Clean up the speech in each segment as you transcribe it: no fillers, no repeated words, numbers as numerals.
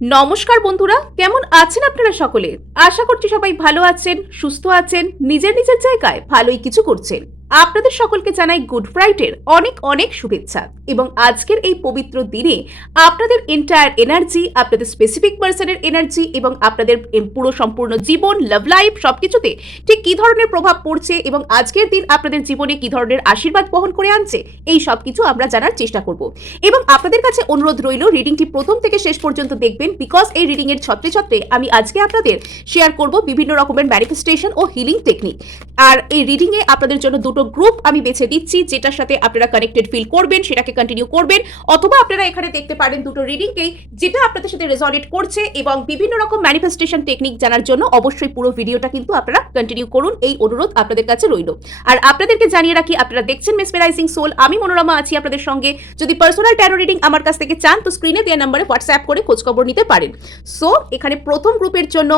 নমস্কার বন্ধুরা, কেমন আছেন আপনারা সকলে? আশা করছি সবাই ভালো আছেন, সুস্থ আছেন, নিজের নিজের জায়গায় ভালোই কিছু করছেন। আপনাদের সকলকে জানাই গুড ফ্রাইডের অনেক অনেক শুভেচ্ছা এবং আজকের এই পবিত্র দিনে আপনাদের এন্টায়ার এনার্জি, আপনাদের স্পেসিফিক পার্সনের এনার্জি এবং আপনাদের পুরো সম্পূর্ণ জীবন, লাভ লাইফ সবকিছুতে ঠিক কি ধরনের প্রভাব পড়ছে এবং আজকের দিন আপনাদের জীবনে কি ধরনের আশীর্বাদ বহন করে আনছে, এই সবকিছু আমরা জানার চেষ্টা করব। এবং আপনাদের কাছে অনুরোধ রইল রিডিংটি প্রথম থেকে শেষ পর্যন্ত দেখবেন, বিকজ এই রিডিং এর ছত্রে ছত্রে আমি আজকে আপনাদের শেয়ার করব বিভিন্ন রকমের ম্যানিফেস্টেশন ও হিলিং টেকনিক। আর এই রিডিং এ আপনাদের জন্য দুটো গ্রুপ আমি বেছে দিচ্ছি, যেটার সাথে আপনারা কানেক্টেড ফিল করবেন সেটাকে কন্টিনিউ করবেন, অথবা আপনারা এখানে দেখতে পারেন দুটো রিডিংকেই যেটা আপনাদের সাথে রেজোনেট করছে। এবং বিভিন্ন রকম ম্যানিফেস্টেশন টেকনিক জানার জন্য অবশ্যই পুরো ভিডিওটা কিন্তু আপনারা কন্টিনিউ করুন, এই অনুরোধ আপনাদের কাছে রইল। আর আপনাদেরকে জানিয়ে রাখি, আপনারা দেখছেন মেসমেরাইজিং সোল, আমি মনোরমা আছি আপনাদের সঙ্গে। যদি পার্সোনাল ট্যারো রিডিং আমার কাছ থেকে চান তো স্ক্রিনে দেওয়া নম্বরে হোয়াটসঅ্যাপ করে খোঁজখবর নিতে পারেন। সো এখানে প্রথম গ্রুপের জন্য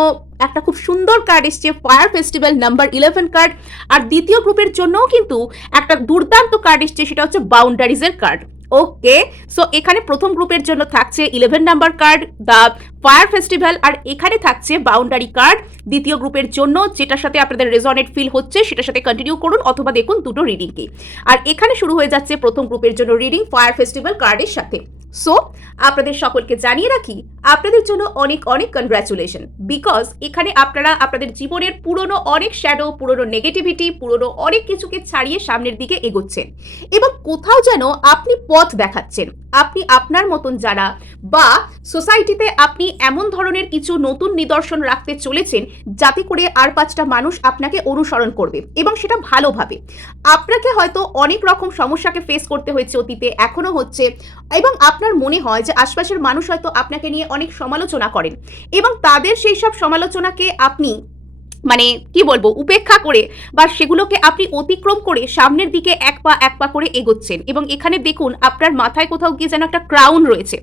একটা খুব সুন্দর কার্ড এসছে, ফায়ার ফেস্টিভ্যাল নাম্বার 11 কার্ড। আর দ্বিতীয় গ্রুপের জন্যও কিন্তু একটা দুর্দান্ত কার্ড এসছে, সেটা হচ্ছে বাউন্ডারিজের কার্ড। ওকে, সো এখানে প্রথম গ্রুপের জন্য থাকছে 11 number card, the fire festival, আর এখানে থাকছে বাউন্ডারি কার্ড। দ্বিতীয় গ্রুপের জন্য যেটার সাথে আপনাদের রেজোনেট ফিল হচ্ছে সেটার সাথে কন্টিনিউ করুন, অথবা দেখুন দুটো রিডিংকে। আর এখানে শুরু হয়ে যাচ্ছে প্রথম গ্রুপের জন্য রিডিং ফায়ার ফেস্টিভ্যাল কার্ডের সাথে। সো আপনাদের সকলকে জানিয়ে রাখি, আপনাদের জন্য অনেক অনেক কনগ্রাচুলেশন, বিকজ এখানে আপনারা আপনাদের জীবনের পুরনো অনেক শ্যাডো, পুরনো নেগেটিভিটি, পুরনো অনেক কিছুকে ছাড়িয়ে সামনের দিকে এগোচ্ছেন এবং কোথাও যেন আপনি পথ দেখাচ্ছেন। আপনি আপনার মতন যারা বা সোসাইটিতে আপনি এমন ধরনের কিছু নতুন নিদর্শন রাখতে চলেছেন যাতে করে আর 5টা মানুষ আপনাকে অনুসরণ করবে এবং সেটা ভালোভাবে। আপনাকে হয়তো অনেক রকম সমস্যাকে ফেস করতে হয়েছে অতীতে, এখনো হচ্ছে, এবং আপনার মনে হয় যে আশপাশের মানুষ হয়তো আপনাকে নিয়ে অনেক সমালোচনা করেন এবং তাদের সেই সব সমালোচনাকে আপনি মানে কি বলবো উপেক্ষা করে বা সেগুলোকে আপনি অতিক্রম করে সামনের দিকে এক পা করে এগোচ্ছেন। এবং এখানে দেখুন আপনার মাথায় কোথাও গিয়ে যেন একটা ক্রাউন রয়েছে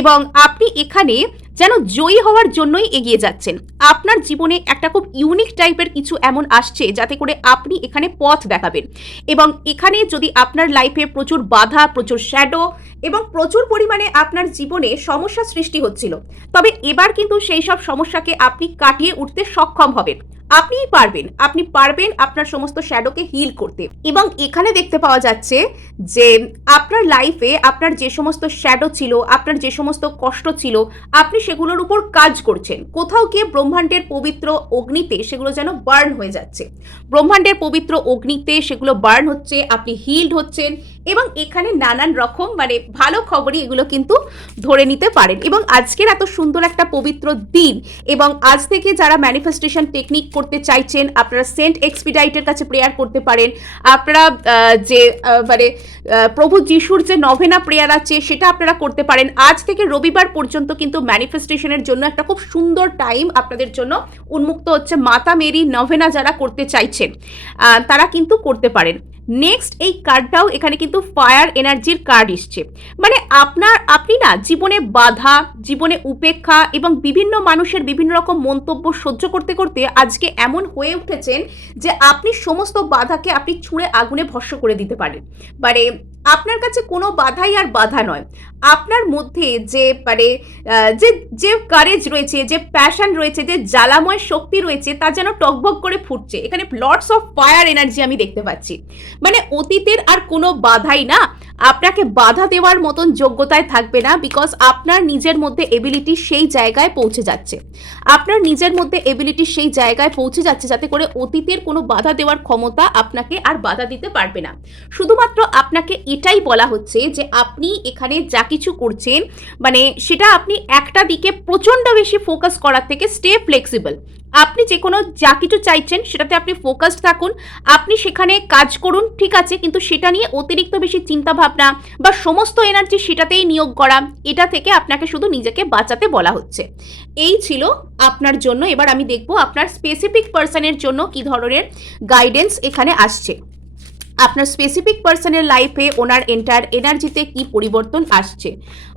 এবং আপনি এখানে যেন জয়ী হওয়ার জন্যই এগিয়ে যাচ্ছেন। আপনার জীবনে একটা খুব ইউনিক টাইপের কিছু এমন আসছে যাতে করে আপনি এখানে পথ দেখাবেন। এবং এখানে যদি আপনার লাইফে প্রচুর বাধা, প্রচুর শ্যাডো এবং প্রচুর পরিমাণে আপনার জীবনে সমস্যা সৃষ্টি হচ্ছিল, তবে এবার কিন্তু সেই সব সমস্যাকে আপনি কাটিয়ে উঠতে সক্ষম হবেন। আপনি পারবেন আপনার সমস্ত শ্যাডোকে হিল করতে। এবং এখানে দেখতে পাওয়া যাচ্ছে যে আপনার লাইফে আপনার যে সমস্ত শ্যাডো ছিল, আপনার যে সমস্ত কষ্ট ছিল, আপনি সেগুলোর উপর কাজ করছেন। কোথাও গিয়ে ব্রহ্মাণ্ডের পবিত্র অগ্নিতে সেগুলো যেন বার্ন হয়ে যাচ্ছে, ব্রহ্মাণ্ডের পবিত্র অগ্নিতে সেগুলো বার্ন হচ্ছে, আপনি হিলড হচ্ছেন। এবং এখানে নানান রকম ভালো খবরই এগুলো কিন্তু ধরে নিতে পারেন। এবং আজকের এত সুন্দর একটা পবিত্র দিন, এবং আজ থেকে যারা ম্যানিফেস্টেশন টেকনিক করতে চাইছেন আপনারা সেন্ট এক্সপিডাইটের কাছে প্রেয়ার করতে পারেন। আপনারা যে প্রভু যিশুর যে নভেনা প্রেয়ার আছে সেটা আপনারা করতে পারেন। আজ থেকে রবিবার পর্যন্ত কিন্তু ম্যানিফেস্টেশনের জন্য একটা খুব সুন্দর টাইম আপনাদের জন্য উন্মুক্ত হচ্ছে। মাতা মেরি নভেনা যারা করতে চাইছেন তারা কিন্তু করতে পারেন। নেক্সট এই কার্ডটাও এখানে কিন্তু ফায়ার এনার্জির কার্ড এসছে। আপনি না জীবনে বাধা, জীবনে উপেক্ষা এবং বিভিন্ন মানুষের বিভিন্ন রকম মন্তব্য সহ্য করতে করতে আজকে এমন হয়ে উঠেছেন যে আপনি সমস্ত বাধাকে আপনি ছুঁড়ে আগুনে ভস্ম করে দিতে পারেন। আপনার কাছে কোনো বাধাই আর বাধা নয়। আপনার মধ্যে যে যে কারেজ রয়েছে, যে প্যাশন রয়েছে, যে জ্বালাময় শক্তি রয়েছে তা যেন টকবক করে ফুটছে। এখানে লটস অফ ফায়ার এনার্জি আমি দেখতে পাচ্ছি। অতীতের আর কোনো বাধাই না আপনাকে বাধা দেওয়ার মতন যোগ্যতায় থাকবে না, বিকজ আপনার নিজের মধ্যে এবিলিটি সেই জায়গায় পৌঁছে যাচ্ছে। আপনার নিজের মধ্যে এবিলিটি সেই জায়গায় পৌঁছে যাচ্ছে যাতে করে অতীতের কোনো বাধা দেওয়ার ক্ষমতা আপনাকে আর বাধা দিতে পারবে না। শুধুমাত্র আপনাকে এটাই বলা হচ্ছে যে আপনি এখানে যা কিছু করছেন সেটা আপনি একটা দিকে প্রচণ্ড বেশি ফোকাস করার থেকে স্টে ফ্লেক্সিবল। আপনি যে কোনো যা কিছু চাইছেন সেটাতে আপনি ফোকাসড থাকুন, আপনি সেখানে কাজ করুন, ঠিক আছে, কিন্তু সেটা নিয়ে অতিরিক্ত বেশি চিন্তা ভাবনা বা সমস্ত এনার্জি সেটাতেই নিয়োগ করা, এটা থেকে আপনাকে শুধু নিজেকে বাঁচাতে বলা হচ্ছে। এই ছিল আপনার জন্য। এবার আমি দেখব আপনার স্পেসিফিক পার্সনের জন্য কি ধরনের গাইডেন্স এখানে আসছে। আপনার স্পেসিফিক পার্সনের লাইফে ওনার এন্টায়ার এনার্জিতে কি পরিবর্তন আসছে।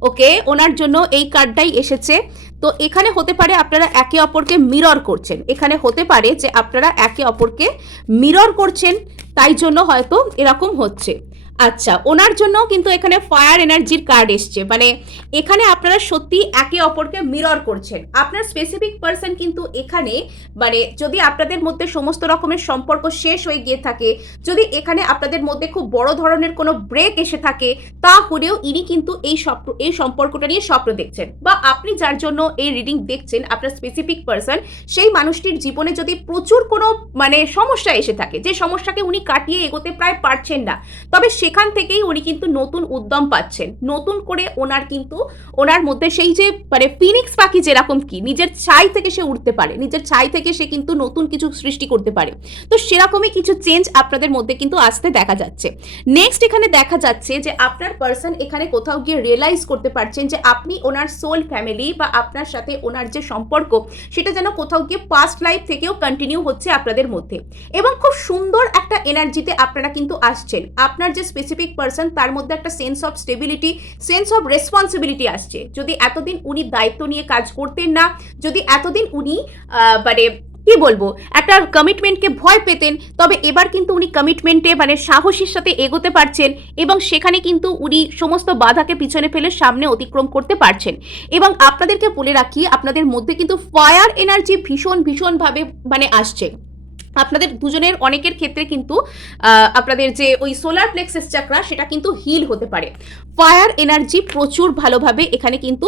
ওকে, ওনার জন্য এই কার্ডটাই এসেছে। তো এখানে হতে পারে আপনারা একে অপরকে মিরর করছেন, এখানে হতে পারে যে আপনারা একে অপরকে মিরর করছেন, তাই জন্য হয়তো এরকম হচ্ছে। আচ্ছা, ওনার জন্য কিন্তু এখানে ফায়ার এনার্জির কার্ড এসছে, মানে এখানে আপনারা সত্যি একে অপরকে মিরর করছেন। আপনার স্পেসিফিক পার্সন কিন্তু এখানে, মানে যদি আপনাদের মধ্যে সমস্ত রকমের সম্পর্ক শেষ হয়ে গিয়ে থাকে, যদি এখানে আপনাদের মধ্যে খুব বড় ধরনের কোনো ব্রেক এসে থাকে, তাহলেও ইনি কিন্তু এই সম্পর্কটা নিয়ে স্বপ্ন দেখছেন, বা আপনি যার জন্য এই রিডিং দেখছেন আপনার স্পেসিফিক পার্সন, সেই মানুষটির জীবনে যদি প্রচুর কোনো মানে সমস্যা এসে থাকে, যে সমস্যাকে উনি কাটিয়ে এগোতে প্রায় পারছেন না, তবে সেখান থেকেই উনি কিন্তু নতুন উদ্যম পাচ্ছেন, নতুন করে ওনার মধ্যে সেই যে মানে ফিনিক্স পাখি যেরকম কি নিজের ছাই থেকে সে উঠতে পারে, নিজের ছাই থেকে সে কিন্তু নতুন কিছু সৃষ্টি করতে পারে, তো সেরকমই কিছু চেঞ্জ আপনাদের মধ্যে কিন্তু আসতে দেখা যাচ্ছে। নেক্সট এখানে দেখা যাচ্ছে যে আপনার পার্সন এখানে কোথাও গিয়ে রিয়েলাইজ করতে পারছেন যে আপনি ওনার সোল ফ্যামিলি, বা আপনার সাথে ওনার যে সম্পর্ক সেটা যেন কোথাও গিয়ে পাস্ট লাইফ থেকেও কন্টিনিউ হচ্ছে আপনাদের মধ্যে, এবং খুব সুন্দর একটা এনার্জিতে আপনারা কিন্তু আসছেন। আপনার যে স্পেসিফিক পার্সন তার মধ্যে একটা sense of stability, sense of responsibility আসছে। যদি এতদিন উনি দায়িত্ব নিয়ে কাজ করতেন না, যদি এতদিন উনি মানে কি বলবো একটা কমিটমেন্টকে ভয় পেতেন, তবে এবার কিন্তু উনি কমিটমেন্টে মানে সাহসের সাথে এগোতে পারছেন, এবং সেখানে কিন্তু উনি সমস্ত বাধাকে পিছনে ফেলে সামনে অতিক্রম করতে পারছেন। এবং আপনাদেরকে বলে রাখি, আপনাদের মধ্যে কিন্তু ফায়ার এনার্জি ভীষণভাবে মানে আসছে। আপনাদের দুজনের অনেকের ক্ষেত্রে কিন্তু আপনাদের যে ওই সোলার প্লেক্সাস চাকরা সেটা কিন্তু হিল হতে পারে। ফায়ার এনার্জি প্রচুর ভালোভাবে এখানে কিন্তু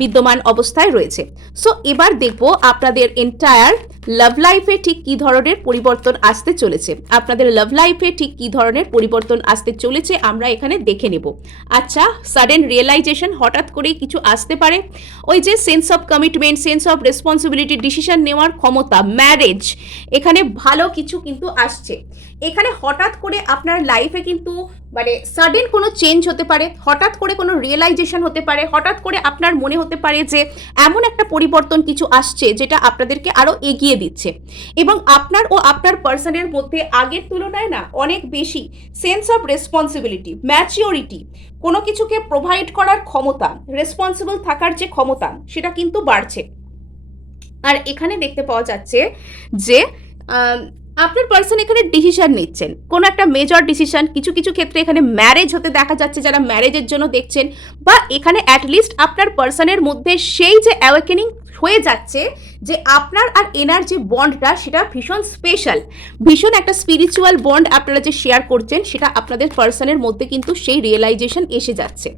বিদ্যমান অবস্থায় রয়েছে। সো এবার দেখব আপনাদের এন্টায়ার লাভ লাইফে ঠিক কী ধরনের পরিবর্তন আসতে চলেছে, আপনাদের লাভ লাইফে ঠিক কী ধরনের পরিবর্তন আসতে চলেছে আমরা এখানে দেখে নেব। আচ্ছা, সাডেন রিয়েলাইজেশন, হঠাৎ করেই কিছু আসতে পারে, ওই যে sense of commitment, sense of responsibility, decision নেওয়ার ক্ষমতা, ম্যারেজ, এখানে ভালো কিছু কিন্তু আসছে। এখানে হঠাৎ করে আপনার লাইফে কিন্তু মানে সাডেন কোনো চেঞ্জ হতে পারে, হঠাৎ করে কোনো রিয়েলাইজেশন হতে পারে, হঠাৎ করে আপনার মনে হতে পারে যে এমন একটা পরিবর্তন কিছু আসছে যেটা আপনাদেরকে আরও এগিয়ে দিচ্ছে, এবং আপনার ও আপনার পার্সনের মধ্যে আগের তুলনায় না অনেক বেশি সেন্স অফ রেসপন্সিবিলিটি, ম্যাচিওরিটি, কোনো কিছুকে প্রোভাইড করার ক্ষমতা, রেসপন্সিবল থাকার যে ক্ষমতা সেটা কিন্তু বাড়ছে। আর এখানে দেখতে পাওয়া যাচ্ছে যে আপনার পার্সন এখানে ডিসিশন নিচ্ছেন, কোনো একটা মেজর ডিসিশন, কিছু কিছু ক্ষেত্রে এখানে ম্যারেজ হতে দেখা যাচ্ছে যারা ম্যারেজের জন্য দেখছেন, বা এখানে অ্যাটলিস্ট আপনার পার্সনের মধ্যে সেই যে অ্যাওয়েকেনিং হয়ে যাচ্ছে যে আপনার আর এনার যে বন্ডটা সেটা ভীষণ স্পেশাল, ভীষণ একটা স্পিরিচুয়াল বন্ড আপনারা যে শেয়ার করছেন, সেটা আপনাদের পার্সনের মধ্যে কিন্তু সেই রিয়েলাইজেশন এসে যাচ্ছে।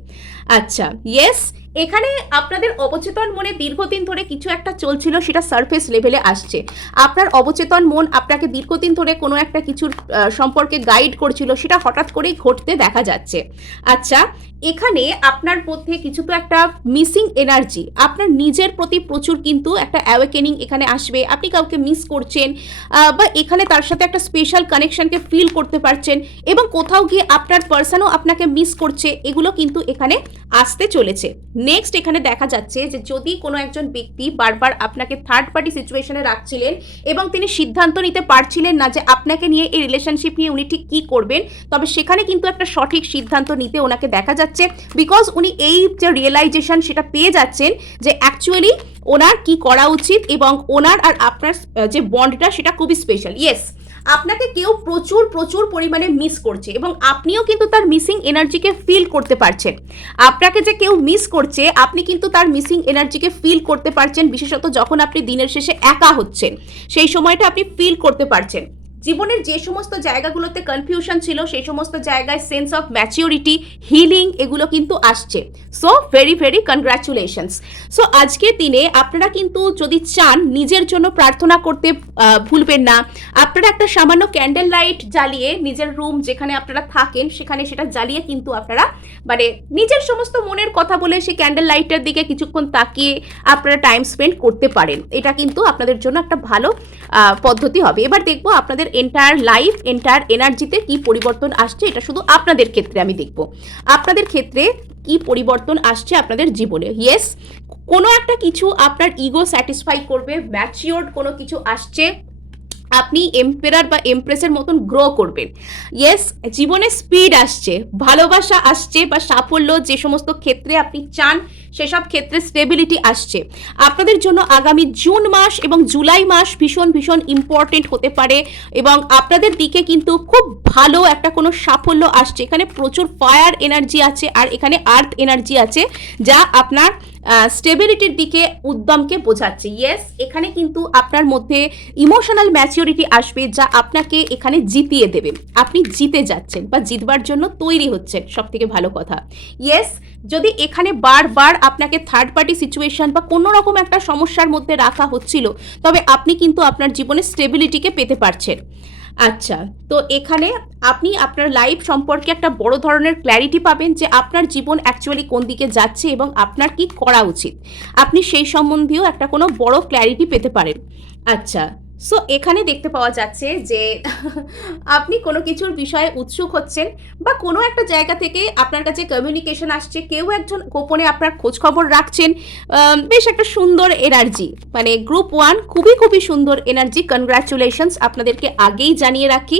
আচ্ছা, ইয়েস, এখানে আপনাদের অবচেতন মনে দীর্ঘদিন ধরে কিছু একটা চলছিল, সেটা সারফেস লেভেলে আসছে। আপনার অবচেতন মন আপনাকে দীর্ঘদিন ধরে কোনো একটা কিছুর সম্পর্কে গাইড করছিল, সেটা হঠাৎ করেই ঘটতে দেখা যাচ্ছে। আচ্ছা, এখানে আপনার মধ্যে কিছু তো একটা মিসিং এনার্জি, আপনার নিজের প্রতি প্রচুর কিন্তু একটা অ্যাওয়েকেনিং এখানে আসবে, আপনি কাউকে মিস করছেন, বা এখানে তার সাথে একটা স্পেশাল কানেকশনকে ফিল করতে পারছেন, এবং কোথাও গিয়ে আপনার পার্সনও আপনাকে মিস করছে, এগুলো কিন্তু এখানে আসতে চলেছে। নেক্সট এখানে দেখা যাচ্ছে যে যদি কোনো একজন ব্যক্তি বারবার আপনাকে থার্ড পার্টি সিচুয়েশনে রাখছিলেন এবং তিনি সিদ্ধান্ত নিতে পারছিলেন না যে আপনাকে নিয়ে এই রিলেশনশিপ নিয়ে উনি ঠিক কী করবেন, তবে সেখানে কিন্তু একটা সঠিক সিদ্ধান্ত নিতে ওনাকে দেখা যাচ্ছে, বিকজ উনি এই যে রিয়েলাইজেশন সেটা পেয়ে যাচ্ছেন যে অ্যাকচুয়ালি ওনার কি করা উচিত, এবং ওনার আর আপনার যে বন্ডটা সেটা খুবই স্পেশাল। ইয়েস, আপনাকে কেউ প্রচুর প্রচুর পরিমাণে মিস করছে, এবং আপনিও কিন্তু তার মিসিং এনার্জিকে ফিল করতে পারছেন। আপনাকে যে কেউ মিস করছে, আপনি কিন্তু তার মিসিং এনার্জিকে ফিল করতে পারছেন, বিশেষত যখন আপনি দিনের শেষে একা হচ্ছেন, সেই সময়টা আপনি ফিল করতে পারছেন। জীবনের যে সমস্ত জায়গাগুলোতে কনফিউশন ছিল, সেই সমস্ত জায়গায় সেন্স অফ ম্যাচিওরিটি, হিলিং, এগুলো কিন্তু আসছে। So very very congratulations. So আজকের দিনে আপনারা কিন্তু যদি চান নিজের জন্য প্রার্থনা করতে ভুলবেন না। আপনারা একটা সামান্য ক্যান্ডেল লাইট জ্বালিয়ে নিজের রুম যেখানে আপনারা থাকেন সেখানে সেটা জ্বালিয়ে কিন্তু আপনারা মানে নিজের সমস্ত মনের কথা বলে সেই ক্যান্ডেল লাইটের দিকে কিছুক্ষণ তাকিয়ে আপনারা টাইম স্পেন্ড করতে পারেন। এটা কিন্তু আপনাদের জন্য একটা ভালো পদ্ধতি হবে। এবার দেখবো আপনাদের এন্টায়ার লাইফ, এন্টায়ার এনার্জিতে কি পরিবর্তন আসছে, এটা শুধু আপনাদের ক্ষেত্রে আমি দেখব। আপনাদের ক্ষেত্রে কি পরিবর্তন আসছে আপনাদের জীবনে। ইয়েস, কোনো একটা কিছু আপনার ইগো স্যাটিসফাই করবে, ম্যাচিওরড কোনো কিছু আসছে, আপনি এম্পেরার বা এমপ্রেসের মতন গ্রো করবেন। ইয়েস, জীবনে স্পিড আসছে, ভালোবাসা আসছে, বা সাফল্য যে সমস্ত ক্ষেত্রে আপনি চান সেসব ক্ষেত্রে স্টেবিলিটি আসছে। আপনাদের জন্য আগামী জুন মাস এবং জুলাই মাস ভীষণ ভীষণ ইম্পর্টেন্ট হতে পারে, এবং আপনাদের দিকে কিন্তু খুব ভালো একটা কোনো সাফল্য আসছে। এখানে প্রচুর ফায়ার এনার্জি আছে, আর এখানে আর্থ এনার্জি আছে, যা আপনার স্টেবিলিটির দিকে উদ্যমকে বোঝাচ্ছে। ইয়েস, এখানে কিন্তু আপনার মধ্যে ইমোশনাল ম্যাচিউরিটি আসবে, যা আপনাকে এখানে জিতিয়ে দেবে। আপনি জিতে যাচ্ছেন বা জিতবার জন্য তৈরি হচ্ছেন, সব থেকে ভালো কথা। ইয়েস, যদি এখানে বারবার আপনাকে থার্ড পার্টি সিচুয়েশন বা কোনো রকম একটা সমস্যার মধ্যে রাখা হচ্ছিল, তবে আপনি কিন্তু আপনার জীবনে স্টেবিলিটিকে পেতে পারছেন। আচ্ছা, তো এখানে আপনি আপনার লাইফ সম্পর্কে একটা বড় ধরনের ক্ল্যারিটি পাবেন, যে আপনার জীবন অ্যাকচুয়ালি কোন দিকে যাচ্ছে এবং আপনার কি করা উচিত। আপনি সেই সম্বন্ধেও একটা কোনো বড় ক্ল্যারিটি পেতে পারেন। আচ্ছা, সো এখানে দেখতে পাওয়া যাচ্ছে যে আপনি কোনো কিছুর বিষয়ে উৎসুক হচ্ছেন, বা কোনো একটা জায়গা থেকে আপনার কাছে কমিউনিকেশন আসছে, কেউ একজন গোপনে আপনার খোঁজ খবর রাখছেন। বেশ একটা সুন্দর এনার্জি, মানে গ্রুপ 1 খুবই খুবই সুন্দর এনার্জি। কনগ্রাচুলেশনস আপনাদেরকে আগেই জানিয়ে রাখি।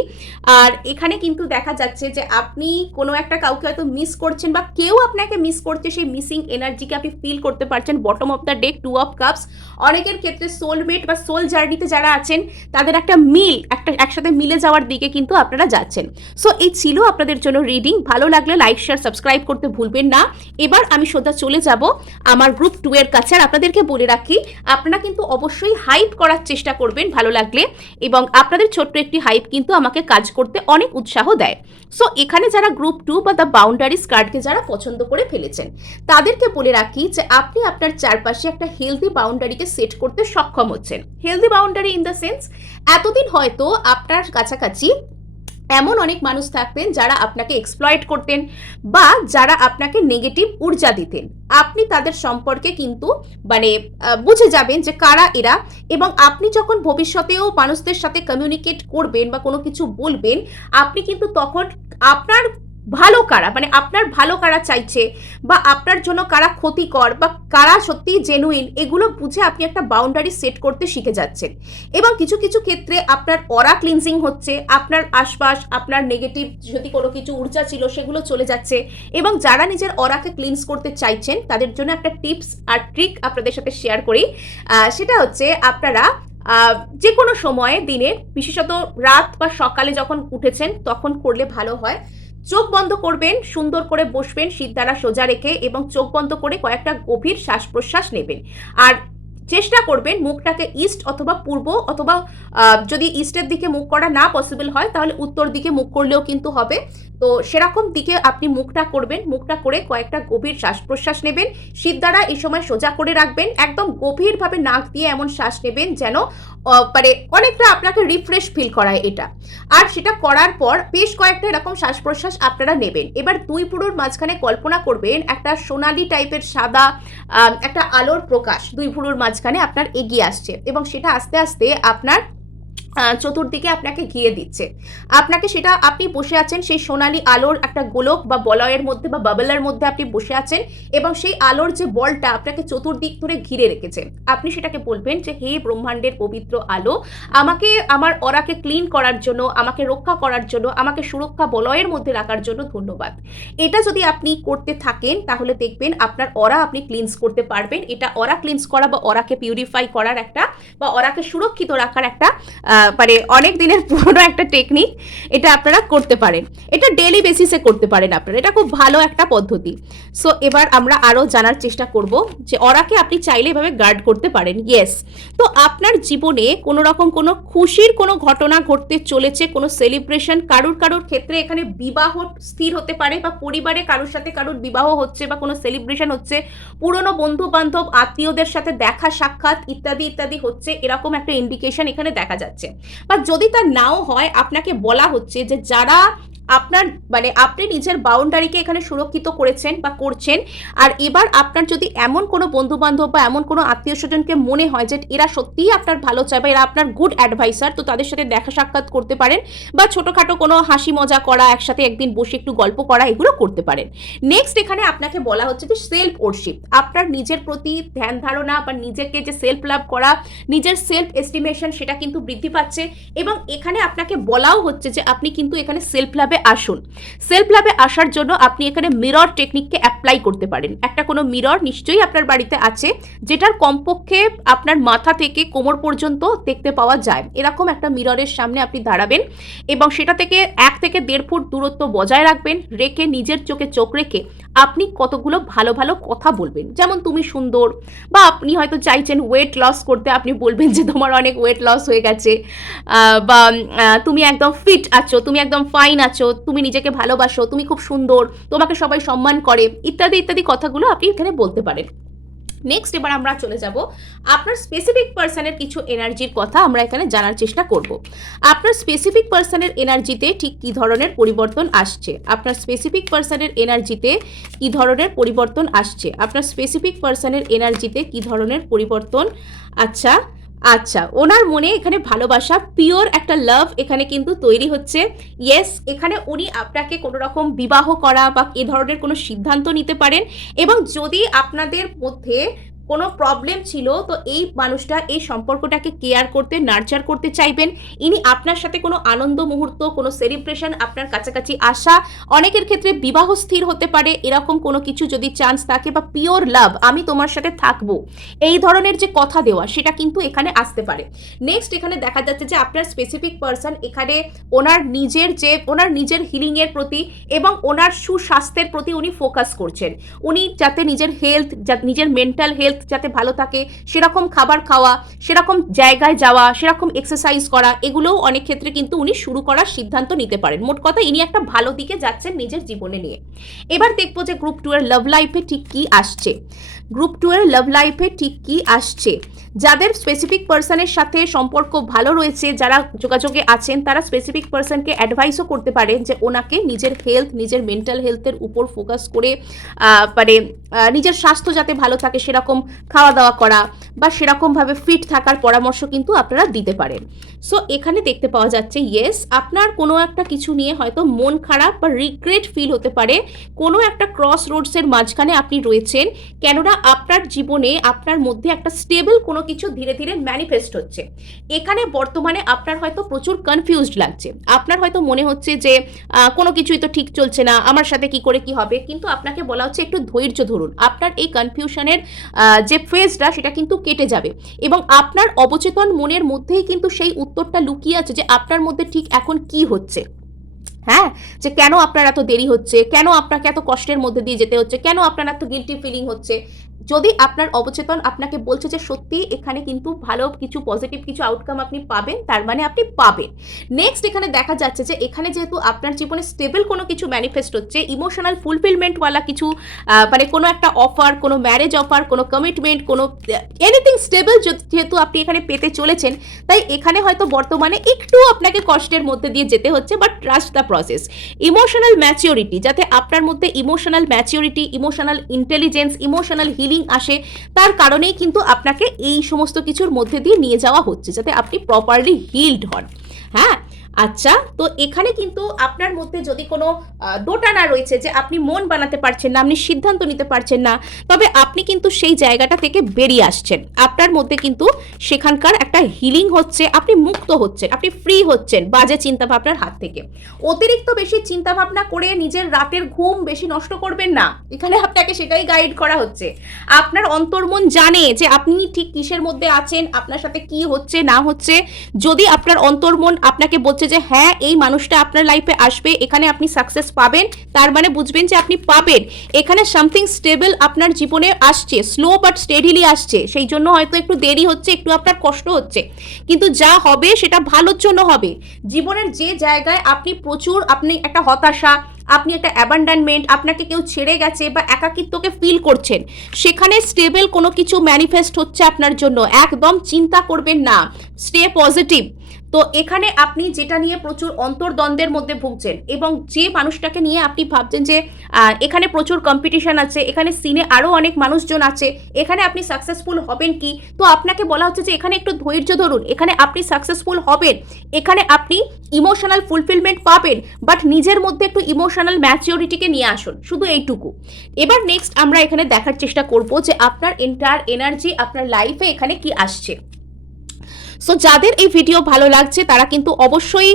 আর এখানে কিন্তু দেখা যাচ্ছে যে আপনি কোনো একটা কাউকে হয়তো মিস করছেন, বা কেউ আপনাকে মিস করছে, সেই মিসিং এনার্জিকে আপনি ফিল করতে পারছেন। Bottom of the deck 2 of cups, অনেকের ক্ষেত্রে সোলমেট বা সোল জার্নিতে যারা আছেন তাদের একটা মিল, একটা একসাথে মিলে যাওয়ার দিকে কিন্তু আপনারা যাচ্ছেন। সো এই ছিল আপনাদের জন্য রিডিং। ভালো লাগলে লাইক শেয়ার সাবস্ক্রাইব করতে ভুলবেন না। এবার আমি সোজা চলে যাব আমার গ্রুপ 2 এর কাছে। আর আপনাদেরকে বলে রাখি, আপনারা কিন্তু অবশ্যই হাইপ করার চেষ্টা করবেন ভালো লাগলে, এবং আপনাদের ছোট্ট একটি হাইপ কিন্তু আমাকে কাজ করতে অনেক উৎসাহ দেয়। সো এখানে যারা গ্রুপ 2 বা দ্য বাউন্ডারিজ কার্ডকে যারা পছন্দ করে ফেলেছেন, তাদেরকে বলে রাখি যে আপনি আপনার চারপাশে একটা হেলদি বাউন্ডারিকে সেট করতে সক্ষম হচ্ছেন। Healthy boundary in the sense, এতদিন হয়তো আপনার কাছাকাছি এমন অনেক মানুষ থাকতেন যারা আপনাকে এক্সপ্লয়েট করতেন, বা যারা আপনাকে নেগেটিভ ঊর্জা দিতেন। আপনি তাদের সম্পর্কে কিন্তু মানে বুঝে যাবেন যে কারা এরা, এবং আপনি যখন ভবিষ্যতেও মানুষদের সাথে কমিউনিকেট করবেন বা কোনো কিছু বলবেন, আপনি কিন্তু তখন আপনার ভালো কারা, মানে আপনার ভালো কারা চাইছে, বা আপনার জন্য কারা ক্ষতিকর, বা কারা সত্যি জেনুইন, এগুলো বুঝে আপনি একটা বাউন্ডারি সেট করতে শিখে যাচ্ছেন। এবং কিছু কিছু ক্ষেত্রে আপনার অরা ক্লিনজিং হচ্ছে, আপনার আশপাশ আপনার নেগেটিভ যদি কোনো কিছু ঊর্জা ছিল সেগুলো চলে যাচ্ছে। এবং যারা নিজের অরাকে ক্লিনস করতে চাইছেন, তাদের জন্য একটা টিপস আর ট্রিক আপনাদের সাথে শেয়ার করি। সেটা হচ্ছে, আপনারা যে কোনো সময়ে দিনের, বিশেষত রাত বা সকালে যখন উঠেছেন তখন করলে ভালো হয়। চোখ বন্ধ করবেন, সুন্দর করে বসবেন শিরদাঁড়া সোজা রেখে, এবং চোখ বন্ধ করে কয়েকটা গভীর শ্বাস প্রশ্বাস নেবেন। আর চেষ্টা করবেন মুখটাকে ইস্ট অথবা পূর্ব, অথবা যদি ইস্টের দিকে মুখ করা না পসিবল হয় তাহলে উত্তর দিকে মুখ করলেও কিন্তু হবে। তো সেরকম দিকে আপনি মুখটা করবেন। মুখটা করে কয়েকটা গভীর শ্বাস প্রশ্বাস নেবেন। শিরদাঁড়া এই সময় সোজা করে রাখবেন, একদম গভীরভাবে নাক দিয়ে এমন শ্বাস নেবেন যেন মানে অনেকটা আপনাকে রিফ্রেশ ফিল করায় এটা। আর সেটা করার পর বেশ কয়েকটা এরকম শ্বাস প্রশ্বাস আপনারা নেবেন। এবার দুই ভুরুর মাঝখানে কল্পনা করবেন একটা সোনালি টাইপের সাদা একটা আলোর প্রকাশ দুই ভুরুর মাঝখানে আপনার এগিয়ে আসছে, এবং সেটা আস্তে আস্তে আপনার চতুর্দিকে আপনাকে ঘিরে দিচ্ছে। আপনাকে সেটা, আপনি বসে আছেন সেই সোনালি আলোর একটা গোলক বা বলয়ের মধ্যে বা বাবলার মধ্যে আপনি বসে আছেন, এবং সেই আলোর যে বলটা আপনাকে চতুর্দিক ধরে ঘিরে রেখেছে। আপনি সেটাকে বলবেন যে, হে ব্রহ্মাণ্ডের পবিত্র আলো, আমাকে আমার অরাকে ক্লিন করার জন্য, আমাকে রক্ষা করার জন্য, আমাকে সুরক্ষা বলয়ের মধ্যে রাখার জন্য ধন্যবাদ। এটা যদি আপনি করতে থাকেন তাহলে দেখবেন আপনার অরা আপনি ক্লিনস করতে পারবেন। এটা অরা ক্লিনস করা বা অরাকে পিউরিফাই করার একটা, বা অরাকে সুরক্ষিত রাখার একটা মানে অনেক দিনের পুরনো একটা টেকনিক। এটা আপনারা করতে পারেন, এটা ডেইলি বেসিসে করতে পারেন আপনারা, এটা খুব ভালো একটা পদ্ধতি। সো এবার আমরা আরও জানার চেষ্টা করব যে অরাকে আপনি চাইলে এভাবে গার্ড করতে পারেন। ইয়েস, তো আপনার জীবনে কোনো রকম কোনো খুশির কোনো ঘটনা ঘটতে চলেছে, কোনো সেলিব্রেশন, কারুর কারুর ক্ষেত্রে এখানে বিবাহ স্থির হতে পারে, বা পরিবারে কারুর সাথে কারুর বিবাহ হচ্ছে, বা কোনো সেলিব্রেশন হচ্ছে, পুরনো বন্ধু বান্ধব আত্মীয়দের সাথে দেখা সাক্ষাৎ ইত্যাদি ইত্যাদি হচ্ছে, এরকম একটা ইন্ডিকেশন এখানে দেখা যাচ্ছে। বা যদি তা নাও হয়, আপনাকে বলা হচ্ছে যে যারা আপনার মানে আপনি নিজের বাউন্ডারিকে এখানে সুরক্ষিত করেছেন বা করছেন। আর এবার আপনার যদি এমন কোনো বন্ধু বান্ধব বা এমন কোনো আত্মীয় স্বজনকে মনে হয় যে এরা সত্যিই আপনার ভালো চায় বা এরা আপনার গুড অ্যাডভাইসার, তো তাদের সাথে দেখা সাক্ষাৎ করতে পারেন বা ছোটোখাটো কোনো হাসি মজা করা, একসাথে একদিন বসে একটু গল্প করা, এগুলো করতে পারেন। নেক্সট এখানে আপনাকে বলা হচ্ছে যে সেলফ ওরশিপ, আপনার নিজের প্রতি ধ্যান ধারণা বা নিজেকে যে সেলফ লাভ করা, নিজের সেলফ এস্টিমেশন সেটা কিন্তু বৃদ্ধি পাচ্ছে। এবং এখানে আপনাকে বলাও হচ্ছে যে আপনি কিন্তু এখানে সেলফ লাভে আসুন। সেলফ লাভে আসার জন্য আপনি এখানে মিরর টেকনিককে অ্যাপ্লাই করতে পারেন। একটা কোনো মিরর নিশ্চয়ই আপনার বাড়িতে আছে, যেটার কমপক্ষে আপনার মাথা থেকে কোমর পর্যন্ত দেখতে পাওয়া যায়। এরকম একটা মিররের সামনে আপনি দাঁড়াবেন এবং সেটা থেকে 1 থেকে 1.5 ফুট দূরত্ব বজায় রাখবেন, রেখে নিজের চোখে চোখ রেখে আপনি কতগুলো ভালো ভালো কথা বলবেন, যেমন তুমি সুন্দর, বা আপনি হয়তো চাইছেন ওয়েট লস করতে, আপনি বলবেন যে তোমার অনেক ওয়েট লস হয়ে গেছে, বা তুমি একদম ফিট আছো, তুমি একদম ফাইন আছো, তুমি নিজেকে ভালোবাসো, তুমি খুব সুন্দর, তোমাকে সবাই সম্মান করে, ইত্যাদি ইত্যাদি কথাগুলো আপনি এখানে বলতে পারেন। নেক্সট এবার আমরা চলে যাব আপনার স্পেসিফিক পার্সনের কিছু এনার্জির কথা আমরা এখানে জানার চেষ্টা করব। আপনার স্পেসিফিক পার্সনের এনার্জিতে ঠিক কী ধরনের পরিবর্তন আসছে, আপনার স্পেসিফিক পার্সনের এনার্জিতে কী ধরনের পরিবর্তন আসছে, আপনার স্পেসিফিক পার্সনের এনার্জিতে কী ধরনের পরিবর্তন। আচ্ছা আচ্ছা, ওনার মনে এখানে ভালোবাসা, পিওর একটা লাভ এখানে কিন্তু তৈরি হচ্ছে। ইয়েস, এখানে উনি আপনাকে কোনো রকম বিবাহ করা বা এ ধরনের কোনো সিদ্ধান্ত নিতে পারেন। এবং যদি আপনাদের মধ্যে কোনো প্রবলেম ছিল, তো এই মানুষটা এই সম্পর্কটাকে কেয়ার করতে, নার্চার করতে চাইবেন। ইনি আপনার সাথে কোনো আনন্দ মুহূর্ত, কোনো সেলিব্রেশন, আপনার কাছাকাছি আসা, অনেকের ক্ষেত্রে বিবাহ স্থির হতে পারে, এরকম কোনো কিছু যদি চান্স থাকে, বা পিওর লাভ, আমি তোমার সাথে থাকবো, এই ধরনের যে কথা দেওয়া, সেটা কিন্তু এখানে আসতে পারে। নেক্সট এখানে দেখা যাচ্ছে যে আপনার স্পেসিফিক পার্সন এখানে ওনার নিজের হিলিংয়ের প্রতি এবং ওনার সুস্বাস্থ্যের প্রতি উনি ফোকাস করছেন। উনি যাতে নিজের হেলথ, নিজের মেন্টাল হেলথ যাতে ভালো থাকে, সেরকম খাবার খাওয়া, সেরকম জায়গায় যাওয়া, সেরকম এক্সারসাইজ করা, এগুলোও অনেক ক্ষেত্রে কিন্তু উনি শুরু করার সিদ্ধান্ত নিতে পারেন। মোট কথা ইনি একটা ভালো দিকে যাচ্ছেন নিজের জীবনে নিয়ে। এবার দেখবো যে গ্রুপ 2 এর লাভ লাইফে ঠিক কি আসছে। গ্রুপ 2 এর লাভ লাইফে ঠিক কি আসছে, যাদের স্পেসিফিক পার্সনের সাথে সম্পর্ক ভালো রয়েছে, যারা যোগাযোগে আছেন, তারা স্পেসিফিক পার্সনকে অ্যাডভাইসও করতে পারেন যে ওনাকে নিজের হেলথ, নিজের মেন্টাল হেলথের উপর ফোকাস করে মানে নিজের স্বাস্থ্য যাতে ভালো থাকে সেরকম খাওয়া দাওয়া করা বা সেরকমভাবে ফিট থাকার পরামর্শ কিন্তু আপনারা দিতে পারেন। সো এখানে দেখতে পাওয়া যাচ্ছে ইয়েস, আপনার কোনো একটা কিছু নিয়ে হয়তো মন খারাপ বা রিগ্রেট ফিল হতে পারে, কোনো একটা ক্রস রোডসের মাঝখানে আপনি রয়েছেন, কেননা আপনার জীবনে আপনার মধ্যে একটা স্টেবল কোনো কিছু ধীরে ধীরে ম্যানিফেস্ট হচ্ছে। এখানে বর্তমানে আপনার হয়তো প্রচুর কনফিউজড লাগছে, আপনার হয়তো মনে হচ্ছে যে কোনো কিছুই তো ঠিক চলছে না, আমার সাথে কি করে কি হবে, কিন্তু আপনাকে বলা হচ্ছে একটু ধৈর্য ধরুন, আপনার এই কনফিউশনের যে ফেজটা সেটা কিন্তু কেটে যাবে এবং আপনার অবচেতন মনের মধ্যেই কিন্তু সেই উত্তরটা লুকিয়ে আছে যে আপনার মধ্যে ঠিক এখন কি হচ্ছে। হ্যাঁ, যে কেন আপনার এত দেরি হচ্ছে, কেন আপনাকে এত কষ্টের মধ্যে দিয়ে যেতে হচ্ছে, কেন আপনার এত গিল্টি ফিলিং হচ্ছে। যদি আপনার অবচেতন আপনাকে বলছে যে সত্যি এখানে কিন্তু ভালো কিছু, পজিটিভ কিছু আউটকাম আপনি পাবেন, তার মানে আপনি পাবেন। নেক্সট এখানে দেখা যাচ্ছে যে এখানে যেহেতু আপনার জীবনে স্টেবল কোনো কিছু ম্যানিফেস্ট হচ্ছে, ইমোশনাল ফুলফিলমেন্টওয়ালা কিছু, মানে কোনো একটা অফার, কোনো ম্যারেজ অফার, কোনো কমিটমেন্ট, কোনো এনিথিং স্টেবল যেহেতু আপনি এখানে পেতে চলেছেন, তাই এখানে হয়তো বর্তমানে একটু আপনাকে কষ্টের মধ্যে দিয়ে যেতে হচ্ছে, but trust the process. Emotional maturity, যাতে আপনার মধ্যে emotional maturity, emotional intelligence, emotional healing আসে, তার কারণেই কিন্তু আপনাকে এই সমস্ত কিছুর মধ্যে দিয়ে নিয়ে যাওয়া হচ্ছে, যাতে আপনি প্রপারলি হিলড হন। হ্যাঁ, আচ্ছা, তো এখানে কিন্তু আপনার মধ্যে যদি কোনো দোটানা রয়েছে যে আপনি মন বানাতে পারছেন না, আপনি সিদ্ধান্ত নিতে পারছেন না, তবে আপনি কিন্তু সেই জায়গাটা থেকে বেরিয়ে আসছেন, আপনার মধ্যে কিন্তু সেখানকার একটা হিলিং হচ্ছে, আপনি মুক্ত হচ্ছেন, আপনি ফ্রি হচ্ছেন বাজে চিন্তাভাবনার হাত থেকে। অতিরিক্ত বেশি চিন্তাভাবনা করে নিজের রাতের ঘুম বেশি নষ্ট করবেন না, এখানে আপনাকে সেটাই গাইড করা হচ্ছে। আপনার অন্তর্মন জানে যে আপনি ঠিক কিসের মধ্যে আছেন, আপনার সাথে কি হচ্ছে না হচ্ছে। যদি আপনার অন্তর্মন আপনাকে বলছে যে হ্যাঁ এই মানুষটা আপনার লাইফে আসবে, এখানে আপনি সাকসেস পাবেন, তার মানে বুঝবেন যে আপনি পাবেন। এখানে সামথিং স্টেবল আপনার জীবনে আসছে, স্লো বাট স্টেডিলি আসছে, সেই জন্য হয়তো একটু দেরি হচ্ছে, একটু আপনার কষ্ট হচ্ছে, কিন্তু যা হবে সেটা ভালোর জন্য হবে। জীবনের যে জায়গায় আপনি একটা হতাশা, আপনি একটা অ্যাবান্ডনমেন্ট, আপনাকে কেউ ছেড়ে গেছে বা একাকিত্বকে ফিল করছেন, সেখানে স্টেবল কোনো কিছু ম্যানিফেস্ট হচ্ছে আপনার জন্য। একদম চিন্তা করবেন না, স্টে পজিটিভ, তো এখানে আপনি যেটা নিয়ে প্রচুর অন্তর্দ্বন্দ্বের মধ্যে ভুগছেন এবং যে মানুষটাকে নিয়ে আপনি ভাবছেন যে এখানে প্রচুর কম্পিটিশন আছে, এখানে সিনে আরও অনেক মানুষজন আছে, এখানে আপনি সাকসেসফুল হবেন কি, তো আপনাকে বলা হচ্ছে যে এখানে একটু ধৈর্য ধরুন, এখানে আপনি সাকসেসফুল হবেন, এখানে আপনি ইমোশনাল ফুলফিলমেন্ট পাবেন, বাট নিজের মধ্যে একটু ইমোশনাল ম্যাচিওরিটিকে নিয়ে আসুন, শুধু এইটুকু। এবার নেক্সট আমরা এখানে দেখার চেষ্টা করব যে আপনার এন্টায়ার এনার্জি আপনার লাইফে এখানে কি আসছে। সো যাদের এই ভিডিও ভালো লাগছে তারা কিন্তু অবশ্যই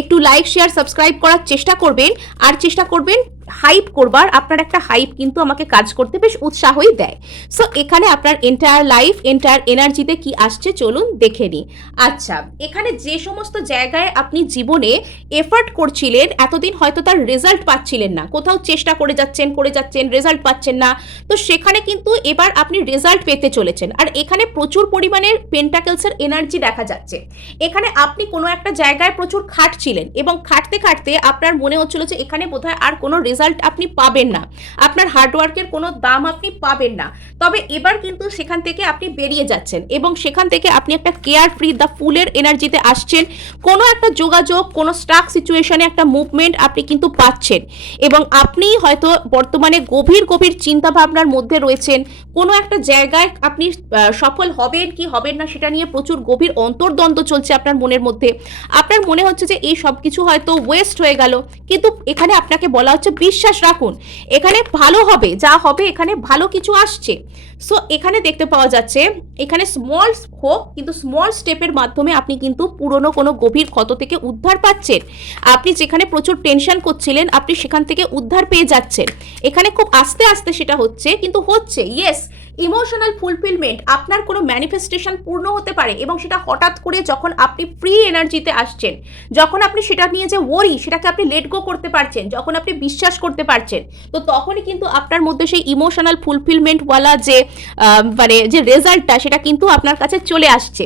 একটু লাইক শেয়ার সাবস্ক্রাইব করার চেষ্টা করবেন, আর চেষ্টা করবেন হাইপ করবার। আপনার একটা হাইপ কিন্তু আমাকে কাজ করতে বেশ উৎসাহই দেয়। সো এখানে আপনার এন্টায়ার লাইফ এন্টায়ার এনার্জিতে কি আসছে চলুন দেখে নিই। আচ্ছা, এখানে যে সমস্ত জায়গায় আপনি জীবনে এফার্ট করছিলেন এতদিন, হয়তো তার রেজাল্ট পাচ্ছিলেন না, কোথাও চেষ্টা করে যাচ্ছেন রেজাল্ট পাচ্ছেন না, তো সেখানে কিন্তু এবার আপনি রেজাল্ট পেতে চলেছেন। আর এখানে প্রচুর পরিমাণের পেন্টাকেলসের এনার্জি দেখা যাচ্ছে। এখানে আপনি কোনো একটা জায়গায় প্রচুর খাটছিলেন এবং খাটতে খাটতে আপনার মনে হচ্ছিল যে এখানে বোধহয় আর কোনো রেজাল্ট আপনি পাবেন না, আপনার হার্ডওয়ার্কের কোনো দাম আপনি পাবেন না। তবে এবার কিন্তু সেখান থেকে আপনি বেরিয়ে যাচ্ছেন এবং সেখান থেকে আপনি একটা কেয়ার ফ্রি দ্য ফুলের এনার্জিতে আসছেন। কোনো একটা যোগাযোগ, কোনো স্টাক সিচুয়েশনে একটা মুভমেন্ট আপনি কিন্তু পাচ্ছেন এবং আপনি হয়তো বর্তমানে গভীর গভীর চিন্তা ভাবনার মধ্যে রয়েছেন। কোনো একটা জায়গায় আপনি সফল হবেন কি হবেন না সেটা নিয়ে প্রচুর গভীর অন্তর্দ্বন্দ্ব চলছে আপনার মনের মধ্যে। আপনার মনে হচ্ছে যে এই সব কিছু হয়তো ওয়েস্ট হয়ে গেল, কিন্তু এখানে আপনাকে বলা হচ্ছে বিশ্বাস রাখুন, এখানে ভালো হবে, যা হবে এখানে ভালো কিছু আসছে। সো এখানে দেখতে পাওয়া যাচ্ছে এখানে স্মল হোক, কিন্তু স্মল স্টেপের মাধ্যমে আপনি কিন্তু পুরনো কোনো গভীর ক্ষত থেকে উদ্ধার পাচ্ছেন। আপনি যেখানে প্রচুর টেনশন করছিলেন আপনি সেখান থেকে উদ্ধার পেয়ে যাচ্ছেন। এখানে খুব আস্তে আস্তে সেটা হচ্ছে, কিন্তু হচ্ছে। ইয়েস, ইমোশনাল ফুলফিলমেন্ট, আপনার কোনো ম্যানিফেস্টেশন পূর্ণ হতে পারে এবং সেটা হঠাৎ করে যখন আপনি ফ্রি এনার্জিতে আসছেন, যখন আপনি সেটা নিয়ে যে ওয়ারি সেটাকে আপনি লেট গো করতে পারছেন, যখন আপনি বিশ্বাস করতে পারছেন, তো তখনই কিন্তু আপনার মধ্যে সেই ইমোশনাল ফুলফিলমেন্টওয়ালা যে মানে যে রেজাল্টটা সেটা কিন্তু আপনার কাছে চলে আসছে।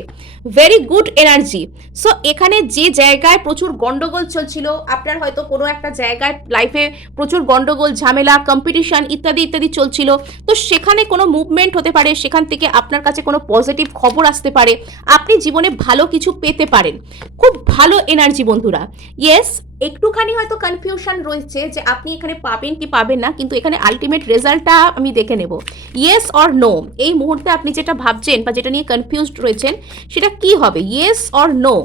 Very good energy. সো এখানে যে জায়গায় প্রচুর গন্ডগোল চলছিল, আপনার হয়তো কোনো একটা জায়গায় লাইফে প্রচুর গন্ডগোল ঝামেলা কম্পিটিশন ইত্যাদি ইত্যাদি চলছিল, তো সেখানে কোনো মুভমেন্ট হতে পারে, সেখান থেকে আপনার কাছে কোনো পজিটিভ খবর আসতে পারে, আপনি জীবনে ভালো কিছু পেতে পারেন। খুব ভালো এনার্জি বন্ধুরা। ইয়েস, একটুখানি হয়তো কনফিউশন রয়েছে যে আপনি এখানে পাবেন কি পাবেন না, কিন্তু এখানে আলটিমেট রেজাল্টটা আমি দেখে নেব। ইয়েস অর নো, এই মুহূর্তে আপনি যেটা ভাবছেন বা যেটা নিয়ে কনফিউজড রয়েছেন সেটা কি হবে, ইয়েস অর নো।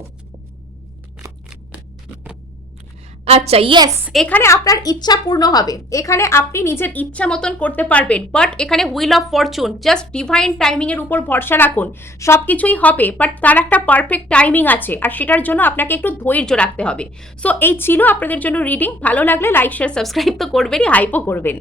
আচ্ছা, ইয়েস, এখানে আপনার ইচ্ছা পূর্ণ হবে, এখানে আপনি নিজের ইচ্ছা মতন করতে পারবেন, বাট এখানে wheel of Fortune, just divine timing এর উপর ভরসা রাখুন, সবকিছুই হবে, বাট তার একটা পারফেক্ট টাইমিং আছে আর সেটার জন্য আপনাকে একটু ধৈর্য রাখতে হবে। সো এই ছিল আপনাদের জন্য রিডিং। ভালো লাগলে লাইক শেয়ার সাবস্ক্রাইব তো করবেনই, হাইপও করবেন।